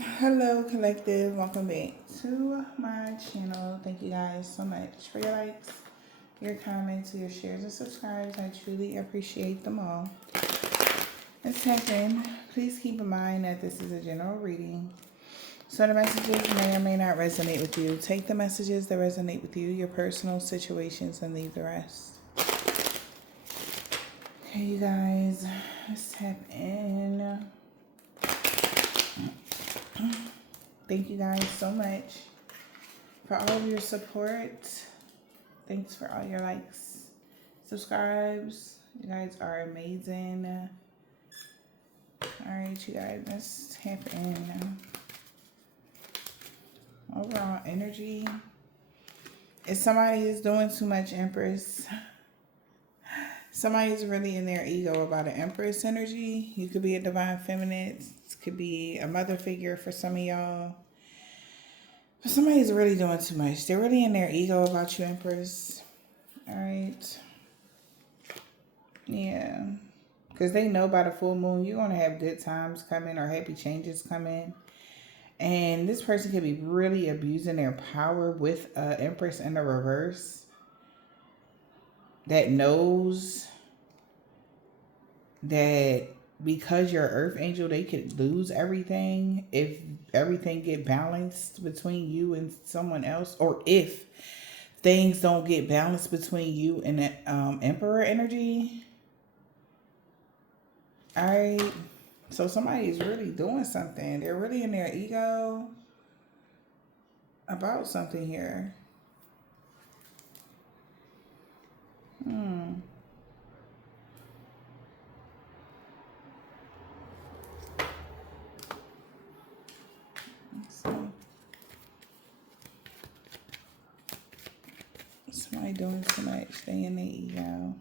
Hello, collective. Welcome back to my channel. Thank you guys so much for your likes, your comments, your shares, and subscribes. I truly appreciate them all. Let's tap in. Please keep in mind that this is a general reading, so the messages may or may not resonate with you. Take the messages that resonate with you, your personal situations, and leave the rest. Okay, you guys, let's tap in. Thank you guys so much for all of your support. Thanks for all your likes, subscribes. You guys are amazing. All right, you guys, let's tap in. Overall energy. If somebody is doing too much, Empress, somebody's really in their ego about an Empress energy. You could be a divine feminine. It could be a mother figure for some of y'all. But somebody's really doing too much. They're really in their ego about you, Empress. All right. Yeah. Because they know by the full moon, you're going to have good times coming or happy changes coming. And this person could be really abusing their power with Empress in the reverse. That knows that because you're Earth Angel, they could lose everything if everything get balanced between you and someone else, or if things don't get balanced between you and the Emperor energy. All right, so somebody's really doing something. They're really in their ego about something here. Somebody doing too much. They in their ego.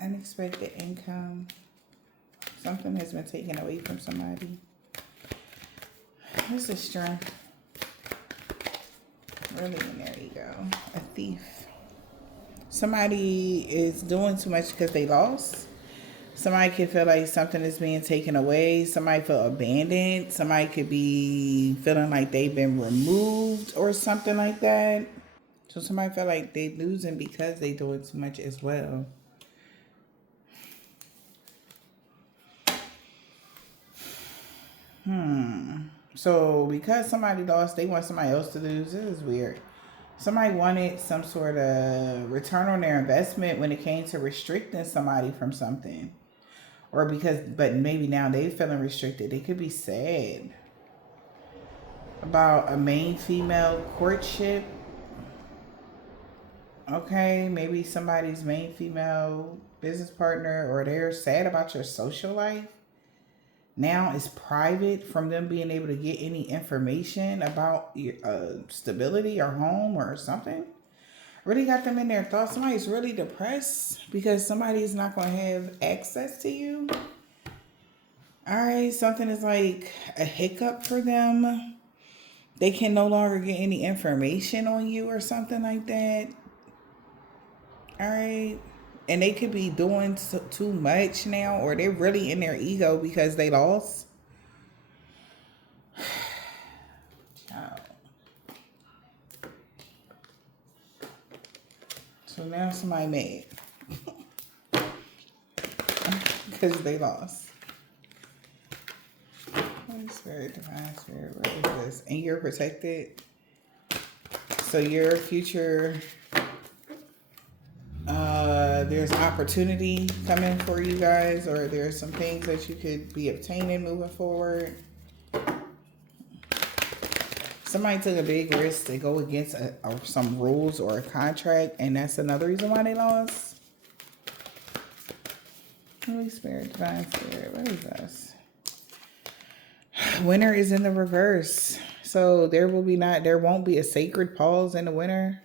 Unexpected income. Something has been taken away from somebody. This is strength. Really in their ego. A thief. Somebody is doing too much because they lost. Somebody could feel like something is being taken away. Somebody feel abandoned. Somebody could be feeling like they've been removed or something like that. So somebody feel like they losing because they doing too much as well. So because somebody lost, they want somebody else to lose. This is weird. Somebody wanted some sort of return on their investment when it came to restricting somebody from something. Or but maybe now they're feeling restricted. They could be sad about a main female courtship. Okay, maybe somebody's main female business partner, or they're sad about your social life. Now it's private from them being able to get any information about your stability or home or something. Really got them in their thoughts. Somebody's really depressed because somebody's not going to have access to you. All right, something is like a hiccup for them. They can no longer get any information on you or something like that. All right. And they could be doing too much now, or they're really in their ego because they lost. So now somebody mad because they lost. Holy Spirit, Divine Spirit, what is this? And you're protected. So your future, there's opportunity coming for you guys, or there's some things that you could be obtaining moving forward. Somebody took a big risk to go against some rules or a contract, and that's another reason why they lost. Holy Spirit, Divine Spirit, what is this? Winter is in the reverse. So there won't be a sacred pause in the winter.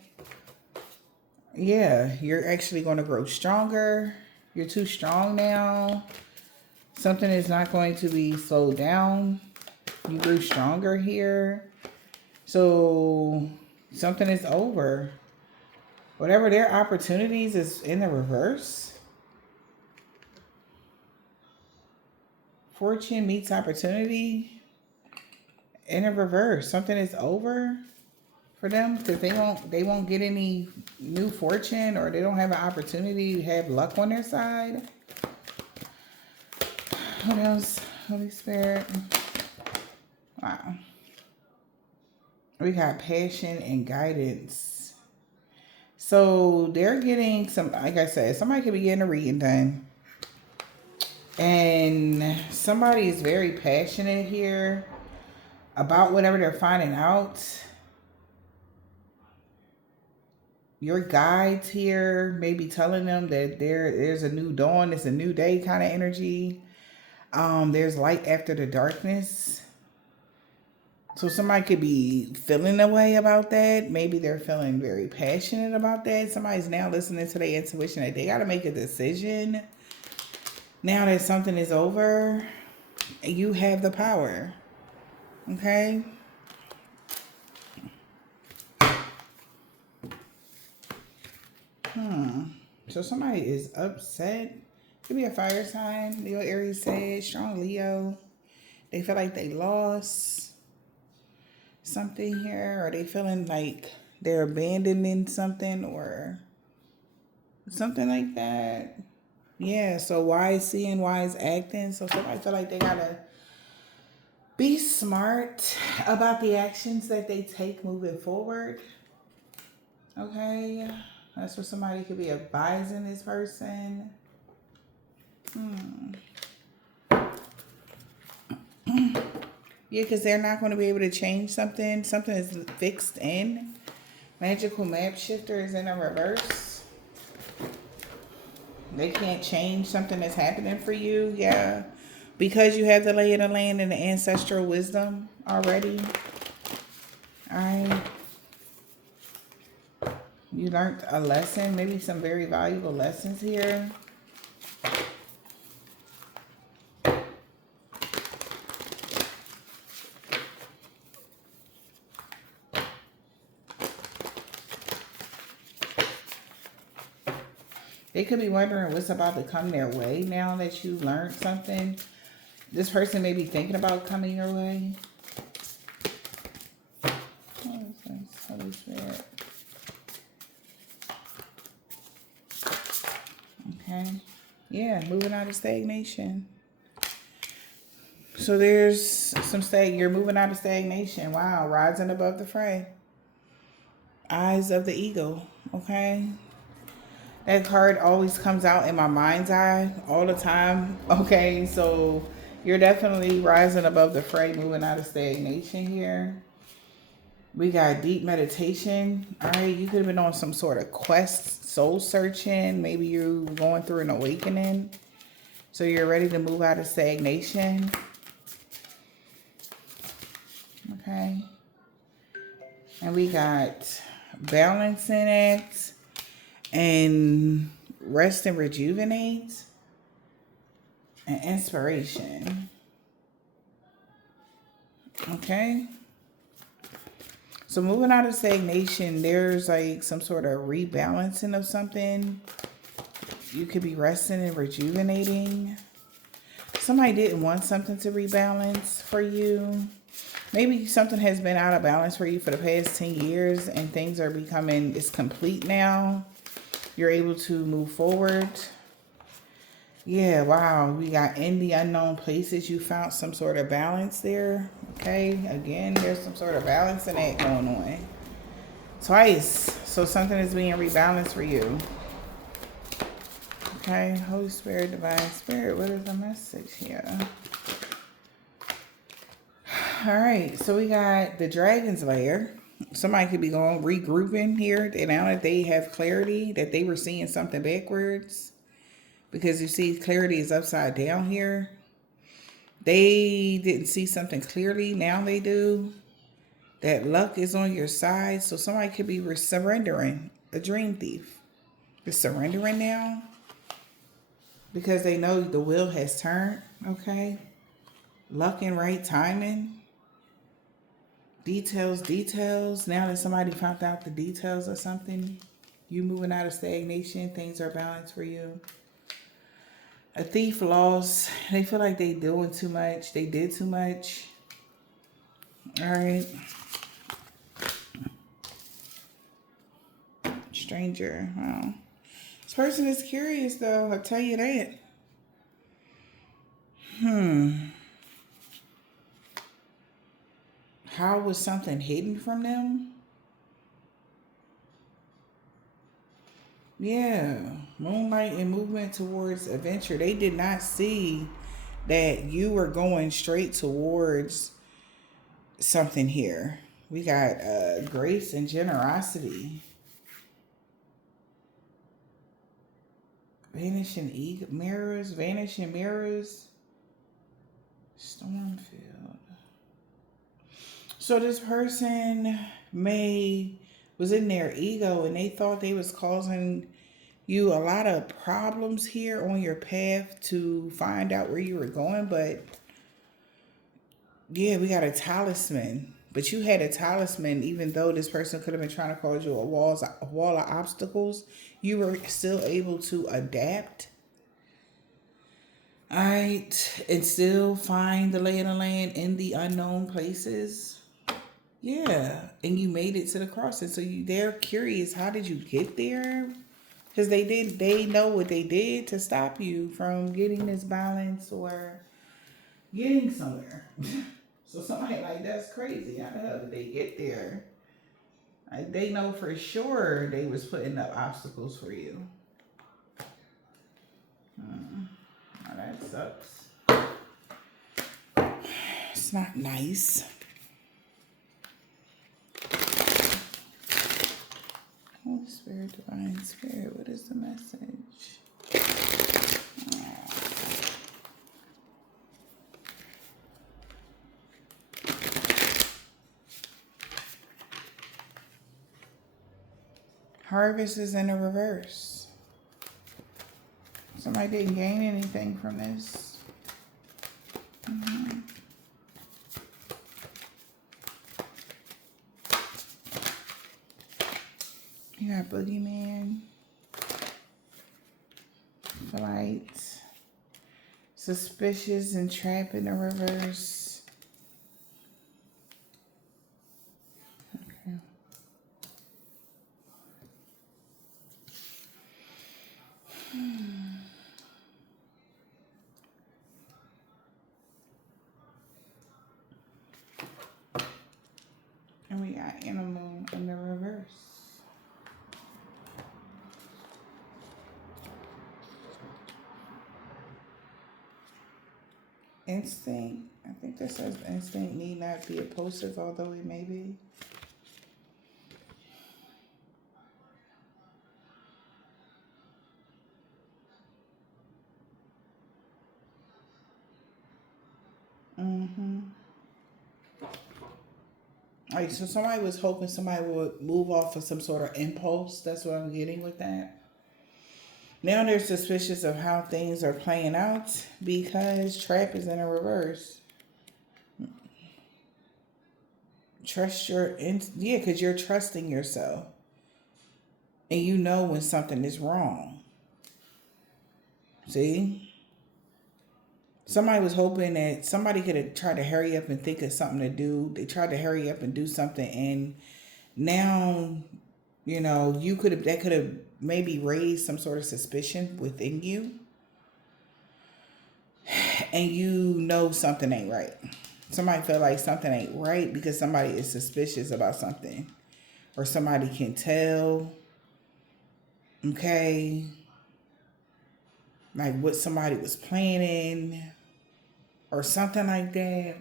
Yeah, you're actually going to grow stronger. You're too strong now. Something is not going to be slowed down. You grew stronger here. So something is over. Whatever their opportunities is in the reverse. Fortune meets opportunity. in a reverse. Something is over for them because they won't get any new fortune, or they don't have an opportunity to have luck on their side. What else? Holy Spirit. Wow. We got passion and guidance. So they're getting some, like I said, somebody could be getting a reading done. And somebody is very passionate here about whatever they're finding out. Your guides here may be telling them that there's a new dawn, it's a new day kind of energy. There's light after the darkness. So somebody could be feeling a way about that. Maybe they're feeling very passionate about that. Somebody's now listening to their intuition that they got to make a decision. Now that something is over, you have the power. Okay? So somebody is upset. Could be a fire sign. Leo, Aries, Sag, strong Leo. They feel like they lost something here, or they feeling like they're abandoning something or something like that. Yeah, so wise seeing, wise acting. So somebody feel like they gotta be smart about the actions that they take moving forward. Okay, that's what somebody could be advising this person. Yeah, because they're not going to be able to change something. Something is fixed in. Magical map shifter is in a reverse. They can't change something that's happening for you. Yeah. Because you have the lay of the land and the ancestral wisdom already. Alright. You learned a lesson. Maybe some very valuable lessons here. They could be wondering what's about to come their way now that you learned something. This person may be thinking about coming your way. Holy Spirit. Okay. Yeah, moving out of stagnation. So there's some you're moving out of stagnation. Wow, rising above the fray. Eyes of the eagle. Okay. That card always comes out in my mind's eye all the time. Okay, so you're definitely rising above the fray, moving out of stagnation here. We got deep meditation. All right, you could have been on some sort of quest, soul searching. Maybe you're going through an awakening. So you're ready to move out of stagnation. Okay. And we got balancing act and rest and rejuvenate and inspiration. Okay. So moving out of stagnation, there's like some sort of rebalancing of something. You could be resting and rejuvenating. Somebody didn't want something to rebalance for you. Maybe something has been out of balance for you for the past 10 years and things are becoming, it's complete now. You're able to move forward. Yeah, wow. We got in the unknown places. You found some sort of balance there. Okay, again, there's some sort of balance in that going on. Twice. So something is being rebalanced for you. Okay, Holy Spirit, Divine Spirit, what is the message here? All right, so we got the Dragon's Lair. Somebody could be going regrouping here. Now that they have clarity that they were seeing something backwards. Because you see clarity is upside down here. They didn't see something clearly. Now they do. That luck is on your side. So somebody could be surrendering. A dream thief is surrendering now. Because they know the wheel has turned. Okay. Luck and right timing. Details. Now that somebody found out the details of something. You moving out of stagnation. Things are balanced for you. A thief lost. They feel like they doing too much. They did too much. All right. Stranger. Wow. This person is curious, though. I'll tell you that. How was something hidden from them? Yeah. Moonlight and movement towards adventure. They did not see that you were going straight towards something here. We got grace and generosity. Vanishing mirrors. Stormfield. So this person was in their ego and they thought they was causing you a lot of problems here on your path to find out where you were going. But yeah, we got a talisman. But you had a talisman, even though this person could have been trying to cause you a wall of obstacles, you were still able to adapt. All right, and still find the lay of the land in the unknown places. Yeah, and you made it to the crossing. So they're curious, how did you get there? Because they know what they did to stop you from getting this balance or getting somewhere. So somebody like, that's crazy. How the hell did they get there? Like, they know for sure they was putting up obstacles for you. Oh, that sucks. It's not nice. Holy Spirit, Divine Spirit, what is the message? Harvest is in the reverse. Somebody didn't gain anything from this. You got Boogeyman. Flight. Suspicious and trap in the reverse. Okay. And we got Animal in the reverse. Instinct. I think this says instinct need not be impulsive, although it may be. All right, so somebody was hoping somebody would move off of some sort of impulse. That's what I'm getting with that. Now they're suspicious of how things are playing out because trap is in a reverse. Because you're trusting yourself. And you know when something is wrong. See? Somebody was hoping that somebody could have tried to hurry up and think of something to do. They tried to hurry up and do something, and now, that could have maybe raised some sort of suspicion within you. And you know something ain't right. Somebody feel like something ain't right because somebody is suspicious about something. Or somebody can tell. Okay. Like what somebody was planning. Or something like that.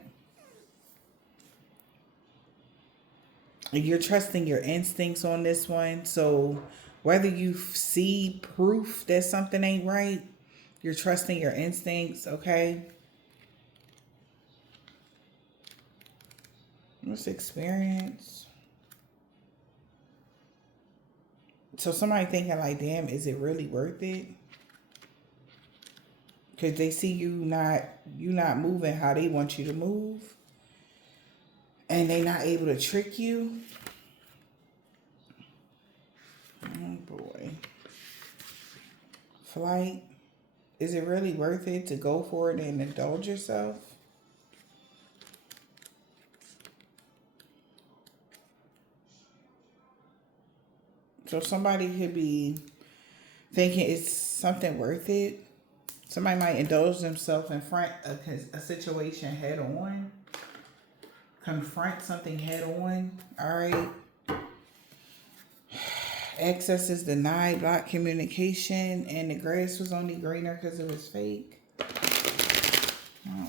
And you're trusting your instincts on this one. So whether you see proof that something ain't right, you're trusting your instincts, okay? What's experience? So somebody thinking like, damn, is it really worth it? Because they see you not moving how they want you to move. And they not able to trick you. Oh boy. Flight. Is it really worth it to go for it and indulge yourself? So somebody could be thinking it's something worth it. Somebody might indulge themselves in front of a situation head on. Confront something head on. All right. Access is denied, blocked communication, and the grass was only greener because it was fake. Oh, boy.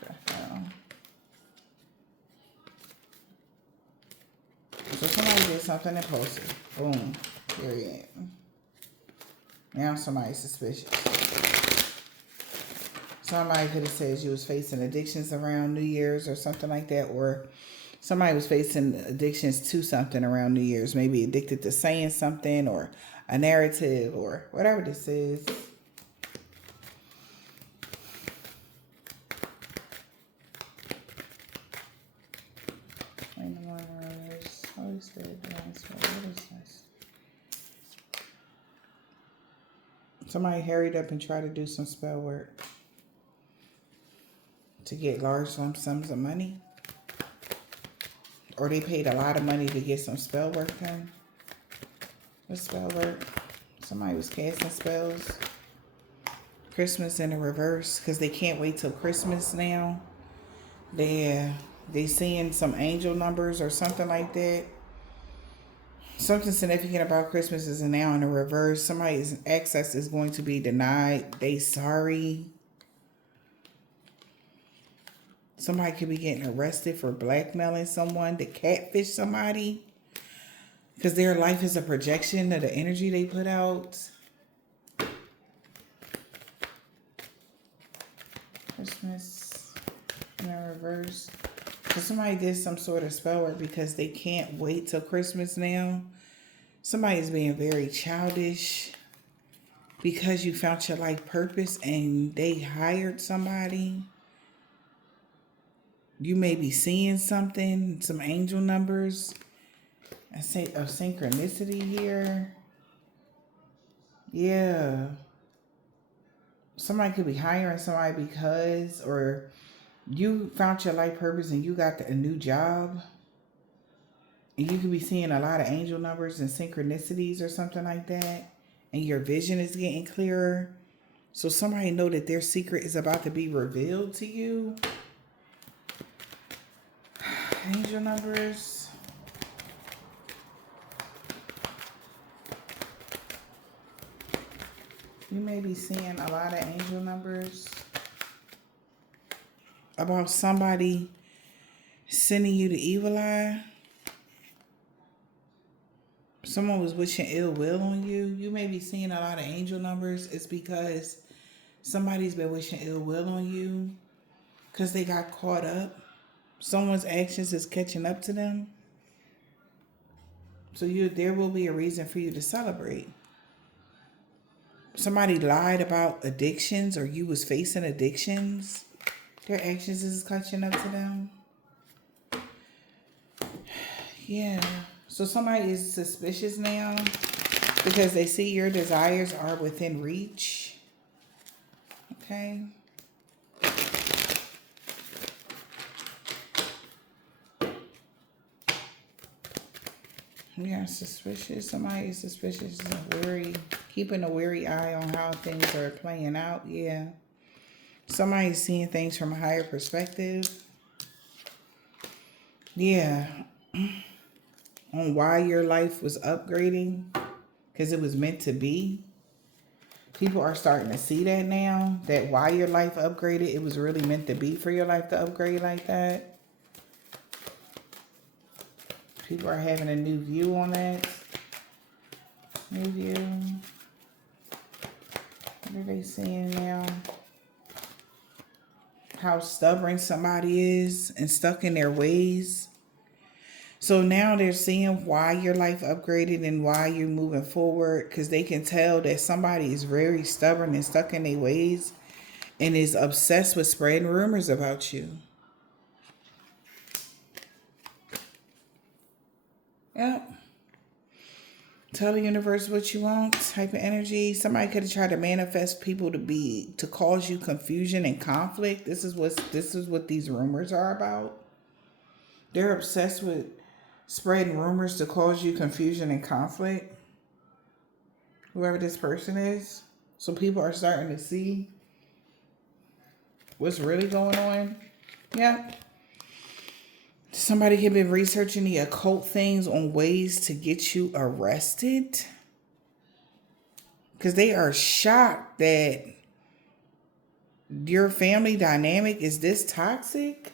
What the hell? So somebody did something impulsive. Boom. Period. Now somebody's suspicious. Somebody could have said you was facing addictions around New Year's or something like that, or somebody was facing addictions to something around New Year's, maybe addicted to saying something or a narrative or whatever this is. Holy Spirit, what is this? Somebody hurried up and tried to do some spell work to get large lump sums of money. Or they paid a lot of money to get some spell work done. What's spell work? Somebody was casting spells. Christmas in the reverse, because they can't wait till Christmas now. They seeing some angel numbers or something like that. Something significant about Christmas is now in the reverse. Somebody's access is going to be denied. They sorry. Somebody could be getting arrested for blackmailing someone to catfish somebody. Because their life is a projection of the energy they put out. Christmas in the reverse. So somebody did some sort of spell work because they can't wait till Christmas now. Somebody's being very childish because you found your life purpose and they hired somebody. You may be seeing something, some angel numbers. I say a synchronicity here. Yeah. Somebody could be hiring somebody because, or you found your life purpose and you got a new job. And you could be seeing a lot of angel numbers and synchronicities or something like that. And your vision is getting clearer. So somebody know that their secret is about to be revealed to you. Angel numbers. You may be seeing a lot of angel numbers about somebody sending you the evil eye. Someone was wishing ill will on you. You may be seeing a lot of angel numbers. It's because somebody's been wishing ill will on you because they got caught up. Someone's actions is catching up to them. So there will be a reason for you to celebrate. Somebody lied about addictions or you was facing addictions. Their actions is catching up to them. Yeah. So somebody is suspicious now because they see your desires are within reach. Okay. Yeah, suspicious. Somebody is suspicious and wary, keeping a wary eye on how things are playing out. Yeah. Somebody's seeing things from a higher perspective. Yeah. On why your life was upgrading. Because it was meant to be. People are starting to see that now. That why your life upgraded, it was really meant to be for your life to upgrade like that. People are having a new view on that. New view. What are they seeing now? How stubborn somebody is and stuck in their ways. So now they're seeing why your life upgraded and why you're moving forward. Because they can tell that somebody is very stubborn and stuck in their ways and is obsessed with spreading rumors about you. Yep. Tell the universe what you want. Type of energy. Somebody could have tried to manifest people to cause you confusion and conflict. This is what these rumors are about. They're obsessed with spreading rumors to cause you confusion and conflict. Whoever this person is. So people are starting to see what's really going on. Yep. Somebody could be researching the occult things on ways to get you arrested. Because they are shocked that your family dynamic is this toxic.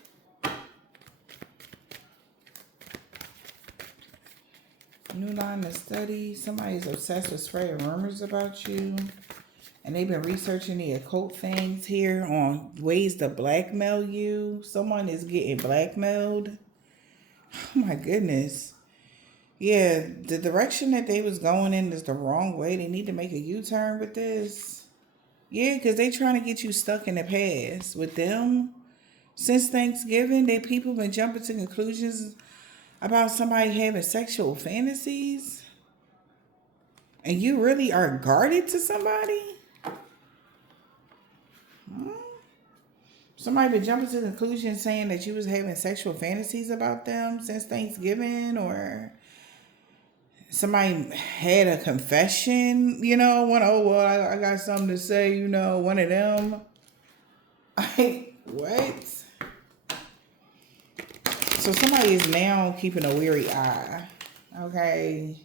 New line of study. Somebody's obsessed with spreading rumors about you. And they've been researching the occult things here on ways to blackmail you. Someone is getting blackmailed. Oh my goodness. Yeah, the direction that they was going in is the wrong way. They need to make a U-turn with this. Yeah, because they trying to get you stuck in the past. With them, since Thanksgiving, people been jumping to conclusions about somebody having sexual fantasies. And you really are guarded to somebody? Somebody been jumping to conclusions saying that you was having sexual fantasies about them since Thanksgiving, or somebody had a confession, I got something to say, one of them. What? So somebody is now keeping a weary eye, okay?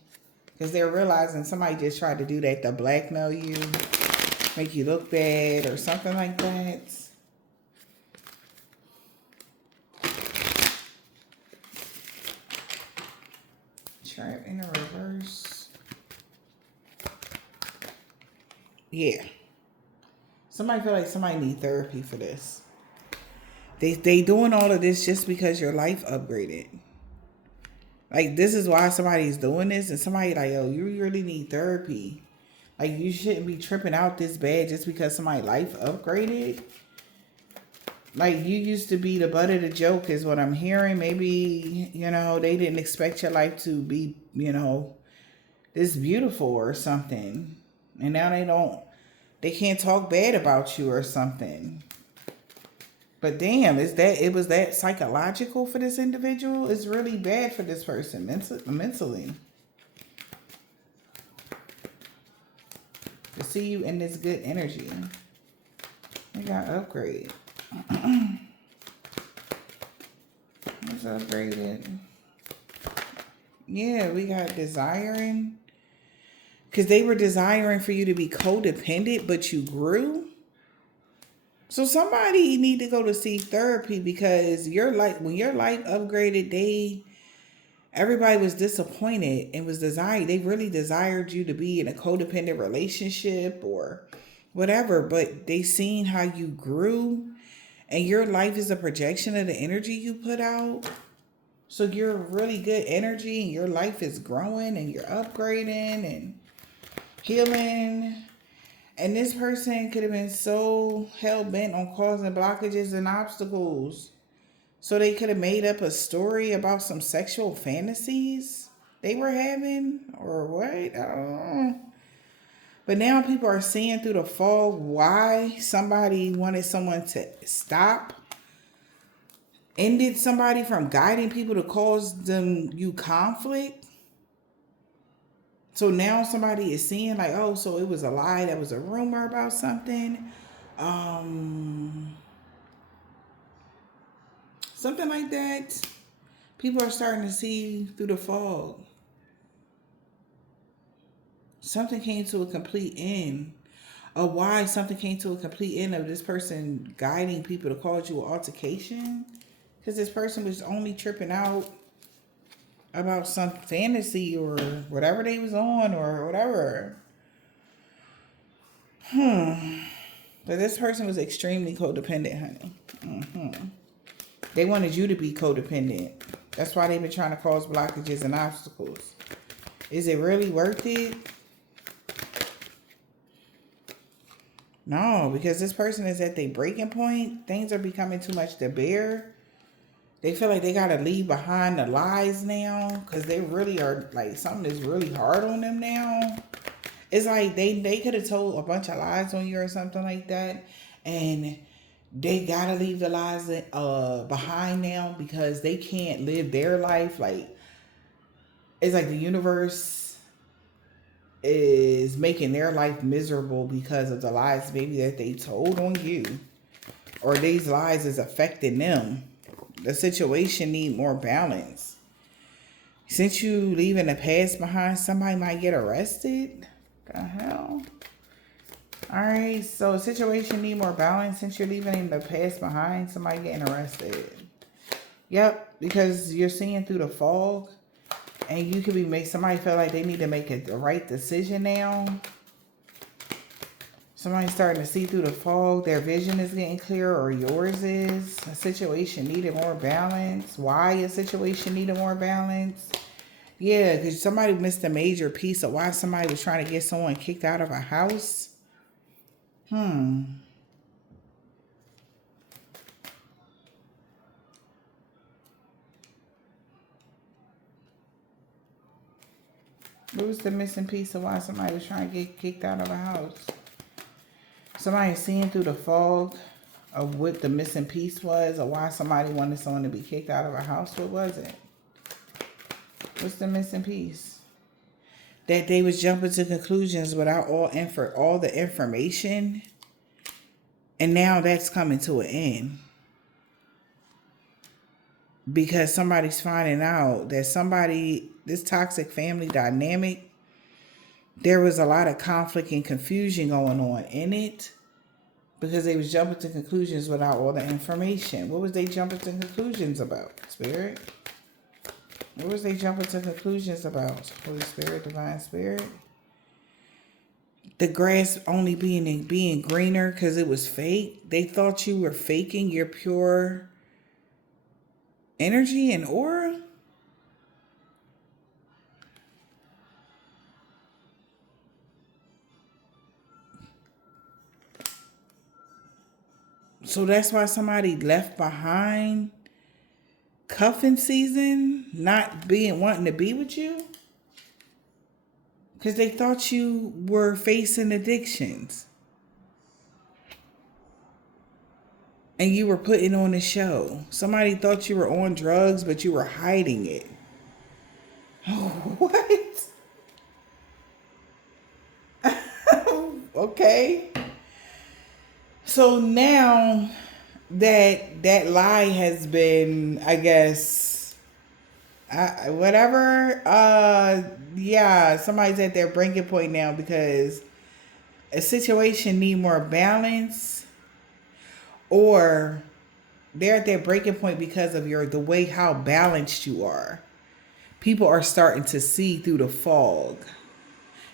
Because they're realizing somebody just tried to do that to blackmail you, make you look bad or something like that. Trap in the reverse. Yeah. Somebody feel like somebody need therapy for this. They doing all of this just because your life upgraded. Like, this is why somebody's doing this, and somebody like, yo, you really need therapy. Like, you shouldn't be tripping out this bad just because somebody's life upgraded. Like, you used to be the butt of the joke is what I'm hearing. Maybe, they didn't expect your life to be, this beautiful or something. And now they can't talk bad about you or something. But damn, it was that psychological for this individual? It's really bad for this person mentally. To see you in this good energy. We got upgrade. What's upgraded? Yeah, we got desiring. Because they were desiring for you to be codependent, but you grew. So somebody need to go to see therapy, because when your life upgraded, everybody was disappointed and was desired. They really desired you to be in a codependent relationship or whatever, but they seen how you grew, and your life is a projection of the energy you put out. So you're really good energy, and your life is growing, and you're upgrading and healing. And this person could have been so hell-bent on causing blockages and obstacles. So they could have made up a story about some sexual fantasies they were having, or what? I don't know. But now people are seeing through the fog why somebody wanted someone to stop. Ended somebody from guiding people to cause you conflict. So now somebody is seeing like, oh, so it was a lie. That was a rumor about something. Something like that. People are starting to see through the fog. Something came to a complete end. Or why something came to a complete end of this person guiding people to cause you an altercation. Because this person was only tripping out about some fantasy or whatever they was on or whatever. But this person was extremely codependent, honey. They wanted you to be codependent. That's why they've been trying to cause blockages and obstacles. Is it really worth it? No, because this person is at their breaking point. Things are becoming too much to bear. They feel like they got to leave behind the lies now, because they really are, like, something is really hard on them now. It's like they could have told a bunch of lies on you or something like that, and they got to leave the lies behind now because they can't live their life. Like, it's like the universe is making their life miserable because of the lies maybe that they told on you, or these lies is affecting them. The situation need more balance. Since you leaving the past behind, somebody might get arrested. What the hell? All right, so situation need more balance. Since you're leaving the past behind, somebody getting arrested. Yep, because you're seeing through the fog, and you could be somebody feel like they need to make the right decision now. Somebody's starting to see through the fog. Their vision is getting clearer, or yours is. A situation needed more balance. Why a situation needed more balance? Yeah, because somebody missed a major piece of why somebody was trying to get someone kicked out of a house. What was the missing piece of why somebody was trying to get kicked out of a house? Somebody seeing through the fog of what the missing piece was, or why somebody wanted someone to be kicked out of a house. What was it? What's the missing piece? That they was jumping to conclusions without all the information, and now that's coming to an end because somebody's finding out that this toxic family dynamic, there was a lot of conflict and confusion going on in it because they was jumping to conclusions without all the information. What was they jumping to conclusions about, Spirit? What was they jumping to conclusions about? Holy Spirit, Divine Spirit. The grass only being greener because it was fake. They thought you were faking your pure energy and aura. So that's why somebody left behind cuffing season, not wanting to be with you. Because they thought you were facing addictions. And you were putting on a show. Somebody thought you were on drugs, but you were hiding it. What? Okay. So now that lie has been, I guess, whatever. Yeah, somebody's at their breaking point now because a situation need more balance, or they're at their breaking point because of the way how balanced you are. People are starting to see through the fog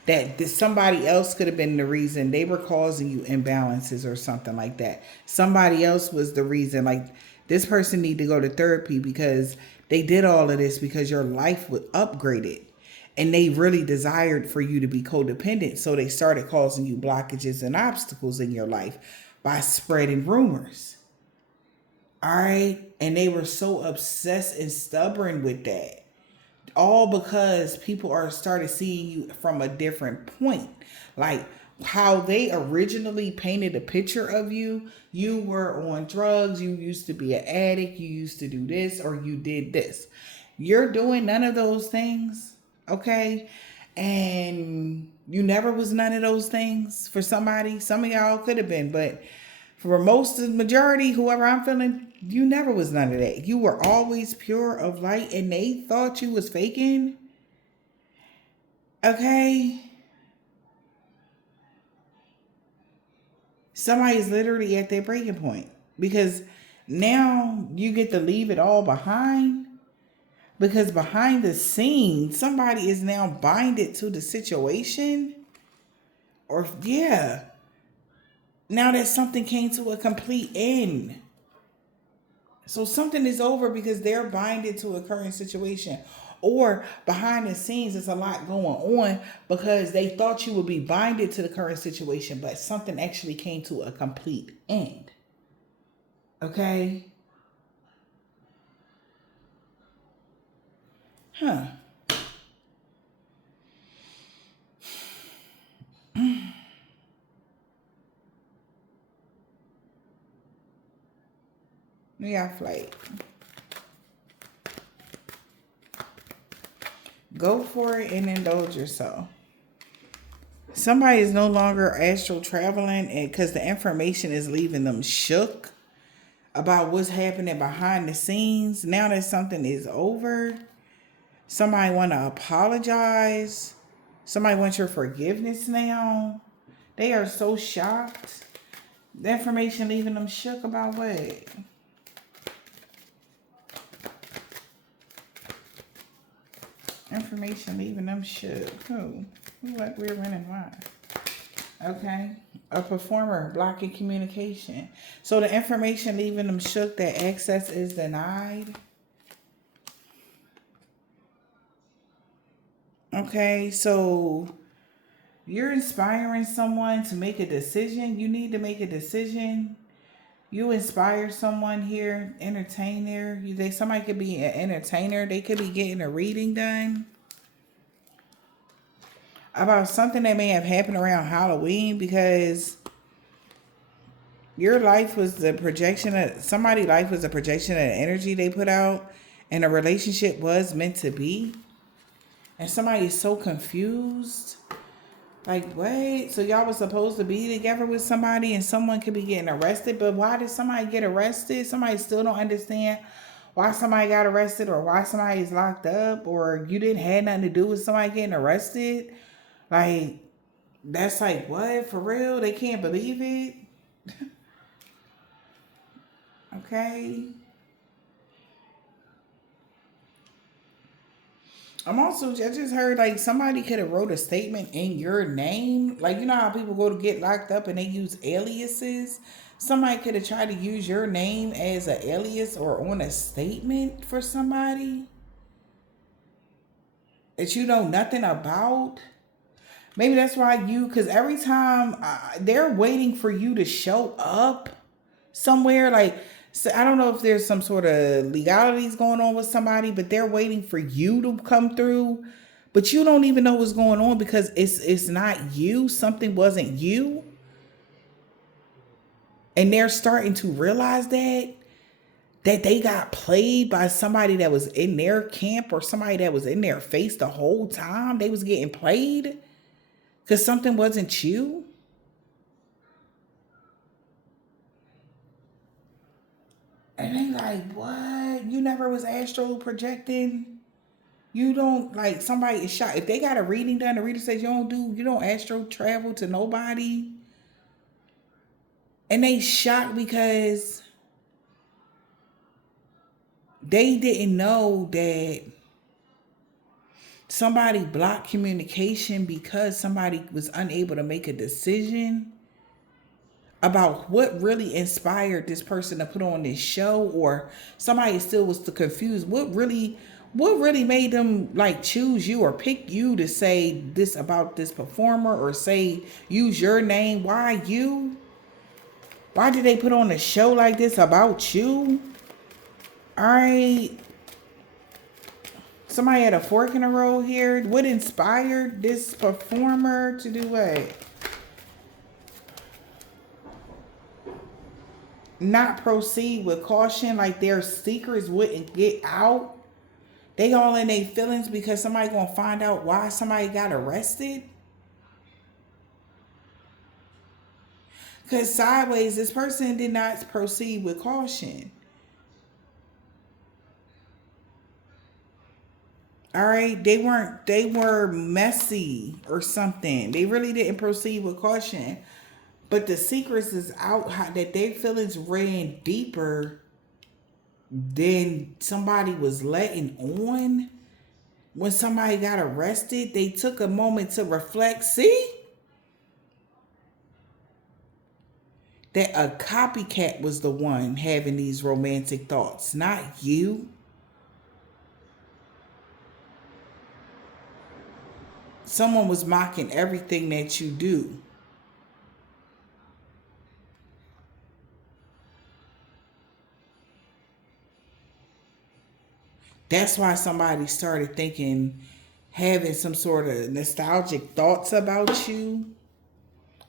that somebody else could have been the reason they were causing you imbalances or something like that. Somebody else was the reason. Like, this person need to go to therapy because they did all of this because your life was upgraded and they really desired for you to be codependent. So they started causing you blockages and obstacles in your life by spreading rumors. All right. And they were so obsessed and stubborn with that. All because people are started seeing you from a different point. Like how they originally painted a picture of you. You were on drugs. You used to be an addict. You used to do this, or you did this. You're doing none of those things. Okay. And you never was none of those things for somebody. Some of y'all could have been, but for most of the majority, whoever I'm feeling, you never was none of that. You were always pure of light, and they thought you was faking. Okay? Somebody's literally at their breaking point because now you get to leave it all behind, because behind the scenes, somebody is now binded to the situation. Or, yeah. Now that something came to a complete end. So something is over because they're binded to a current situation. Or behind the scenes, there's a lot going on because they thought you would be binded to the current situation, but something actually came to a complete end. Okay? Huh. Yeah, flight. Go for it and indulge yourself. Somebody is no longer astral traveling, and because the information is leaving them shook about what's happening behind the scenes. Now that something is over, somebody want to apologize. Somebody wants your forgiveness now. They are so shocked. The information leaving them shook about what? Information leaving them shook. Who? Who like we're running why? Okay. A performer blocking communication. So the information leaving them shook that access is denied. Okay, so you're inspiring someone to make a decision. You need to make a decision. You inspire someone here, entertainer. Somebody could be an entertainer. They could be getting a reading done about something that may have happened around Halloween, because your life was the projection of somebody's life was a projection of the energy they put out, and a relationship was meant to be. And somebody is so confused. Like, wait, so y'all was supposed to be together with somebody and someone could be getting arrested, but why did somebody get arrested? Somebody still don't understand why somebody got arrested, or why somebody is locked up, or you didn't have nothing to do with somebody getting arrested. Like, that's like, what? For real? They can't believe it? Okay. I just heard like somebody could have wrote a statement in your name. Like, you know how people go to get locked up and they use aliases? Somebody could have tried to use your name as an alias or on a statement for somebody that you know nothing about. Maybe that's why because every time they're waiting for you to show up somewhere. Like, so I don't know if there's some sort of legalities going on with somebody, but they're waiting for you to come through. But you don't even know what's going on because it's not you. Something wasn't you. And they're starting to realize that they got played by somebody that was in their camp or somebody that was in their face the whole time. They was getting played because something wasn't you. And they like, what? You never was astral projecting? You don't, like, somebody is shocked. If they got a reading done, the reader says you don't astral travel to nobody. And they shocked because they didn't know that somebody blocked communication because somebody was unable to make a decision about what really inspired this person to put on this show, or somebody still was too confused. What really made them like choose you or pick you to say this about this performer or say use your name? Why you? Why did they put on a show like this about you? All right. Somebody had a fork in the road here. What inspired this performer to do what? Not proceed with caution, like their secrets wouldn't get out. They all in their feelings because somebody gonna find out why somebody got arrested. Because sideways, this person did not proceed with caution. All right, they were messy or something. They really didn't proceed with caution. But the secrets is out that their feelings ran deeper than somebody was letting on. When somebody got arrested, they took a moment to reflect. See? That a copycat was the one having these romantic thoughts, not you. Someone was mocking everything that you do. That's why somebody started thinking, having some sort of nostalgic thoughts about you.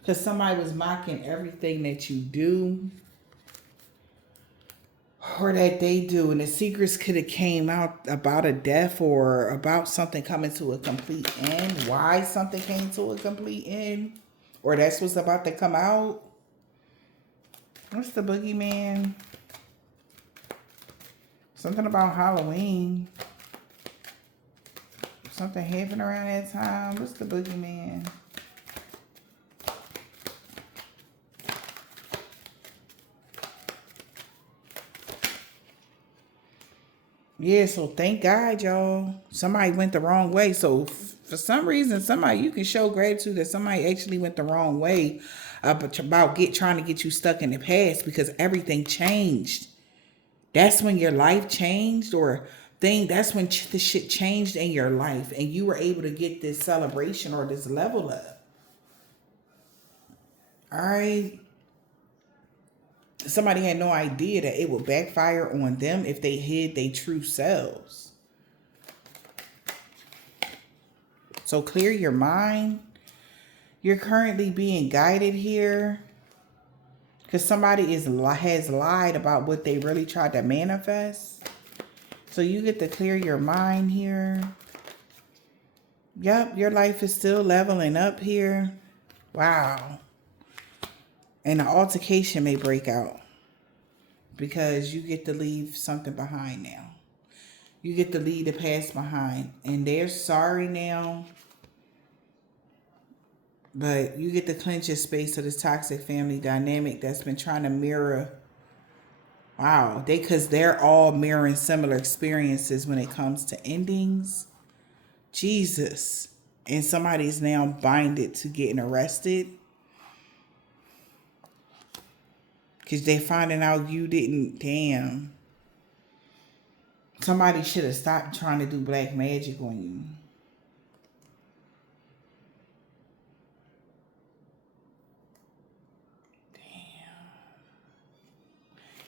Because somebody was mocking everything that you do. or that they do, and the secrets could have came out about a death or about something coming to a complete end. Why something came to a complete end, or that's what's about to come out. What's the boogeyman? Something about Halloween. Something happened around that time. What's the boogeyman? Yeah, so thank God, y'all. Somebody went the wrong way. So for some reason, you can show gratitude that somebody actually went the wrong way about trying to get you stuck in the past, because everything changed. That's when your life changed, or that's when the shit changed in your life and you were able to get this celebration or this level up. All right. Somebody had no idea that it would backfire on them if they hid their true selves. So clear your mind. You're currently being guided here because somebody has lied about what they really tried to manifest. So you get to clear your mind here. Yep, your life is still leveling up here. Wow. And an altercation may break out because you get to leave something behind now. You get to leave the past behind. And they're sorry now. But you get to cleanse your space of this toxic family dynamic that's been trying to mirror. Wow. Because they're all mirroring similar experiences when it comes to endings. Jesus. And somebody's now binded to getting arrested. Because they're finding out you didn't. Damn. Somebody should have stopped trying to do black magic on you.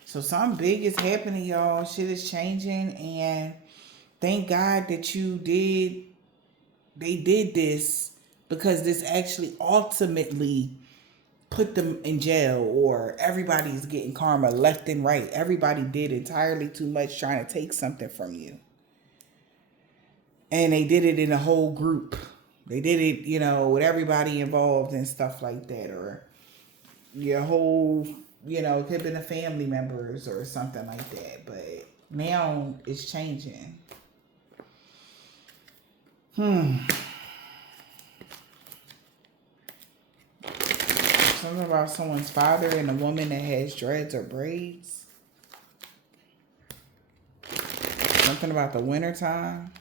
So something big is happening, y'all. Shit is changing. And thank God that they did this, because this actually ultimately put them in jail, or everybody's getting karma left and right. Everybody did entirely too much trying to take something from you. And they did it in a whole group. They did it, with everybody involved and stuff like that. Or your whole, it could have been a family members or something like that. But now it's changing. Something about someone's father and a woman that has dreads or braids. Something about the wintertime.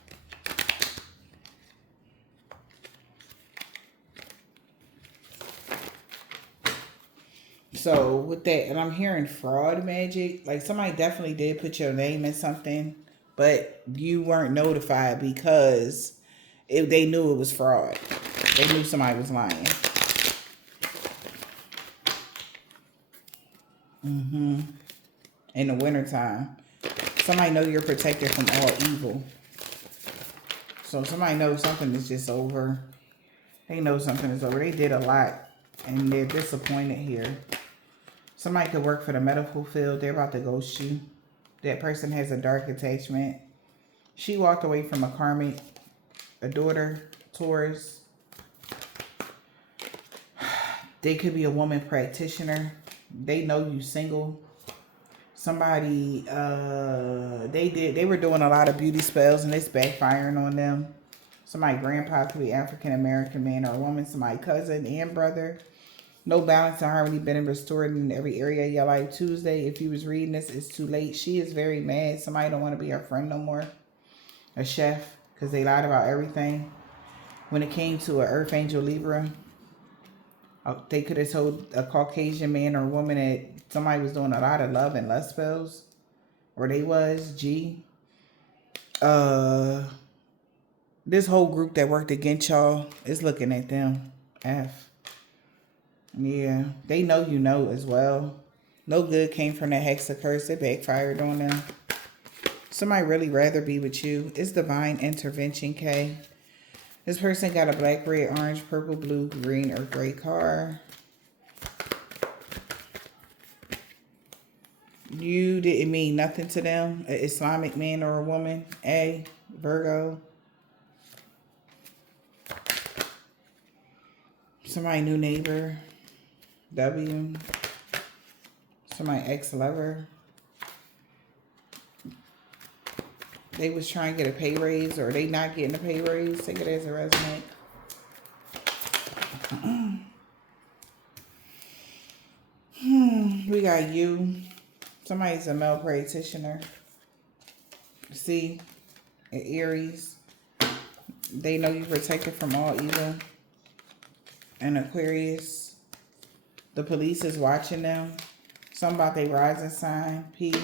So with that, and I'm hearing fraud magic. Like somebody definitely did put your name in something, but you weren't notified because they knew it was fraud. They knew somebody was lying. In the wintertime. Somebody know you're protected from all evil. So somebody knows something is just over. They know something is over. They did a lot and they're disappointed here. Somebody could work for the medical field. They're about to ghost you. That person has a dark attachment. She walked away from a karmic, a daughter, Taurus. They could be a woman practitioner. They know you single. Somebody, they were doing a lot of beauty spells and it's backfiring on them. Somebody grandpa could be African-American man or woman. Somebody cousin and brother. No balance and harmony been restored in every area of your life. Tuesday, if you was reading this, it's too late. She is very mad. Somebody don't want to be her friend no more. A chef, because they lied about everything. When it came to an Earth Angel Libra, they could have told a Caucasian man or woman that somebody was doing a lot of love and lust spells. Or they was. G. This whole group that worked against y'all is looking at them. F. Yeah. They know you know as well. No good came from that hexa curse. It backfired on them. Somebody really rather be with you. It's divine intervention, K. This person got a black, red, orange, purple, blue, green, or gray car. You didn't mean nothing to them. An Islamic man or a woman. A. Virgo. Somebody new neighbor. W. Somebody ex-lover. They was trying to get a pay raise, or they not getting a pay raise. Take it as a resume. We got you. Somebody's a male practitioner. See, an Aries. They know you protected from all evil. An Aquarius. The police is watching them. Something about their rising sign. P.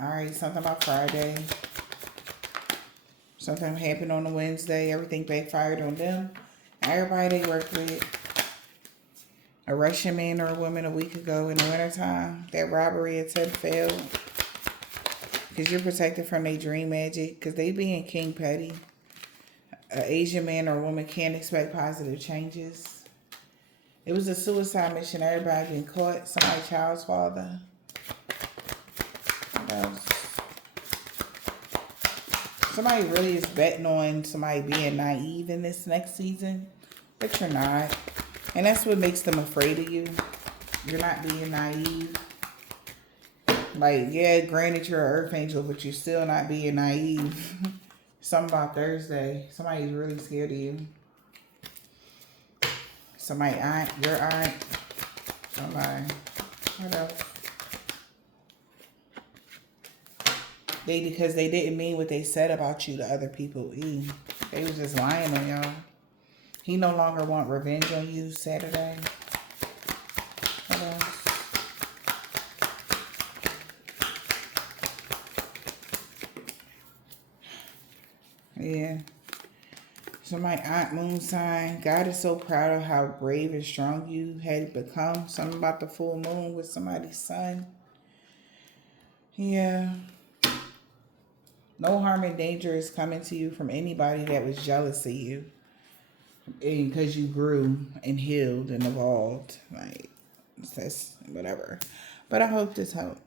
Alright, something about Friday. Something happened on a Wednesday. Everything backfired on them. Everybody they work with. A Russian man or a woman a week ago in the wintertime. That robbery attempt failed. Because you're protected from their dream magic. Because they being king petty. An Asian man or a woman can't expect positive changes. It was a suicide mission. Everybody been caught. Somebody's child's father. What else? Somebody really is betting on somebody being naive in this next season. But you're not. And that's what makes them afraid of you. You're not being naive. Like, yeah, granted you're an earth angel, but you're still not being naive. Something about Thursday. Somebody's really scared of you. Somebody aunt, your aunt. Somebody. What else? Because they didn't mean what they said about you to other people. They was just lying on y'all. He no longer want revenge on you Saturday. What else? Yeah. So my aunt moon sign. God is so proud of how brave and strong you had become. Something about the full moon with somebody's son. Yeah. No harm and danger is coming to you from anybody that was jealous of you. Because you grew and healed and evolved. Like, that's whatever. But I hope this helped.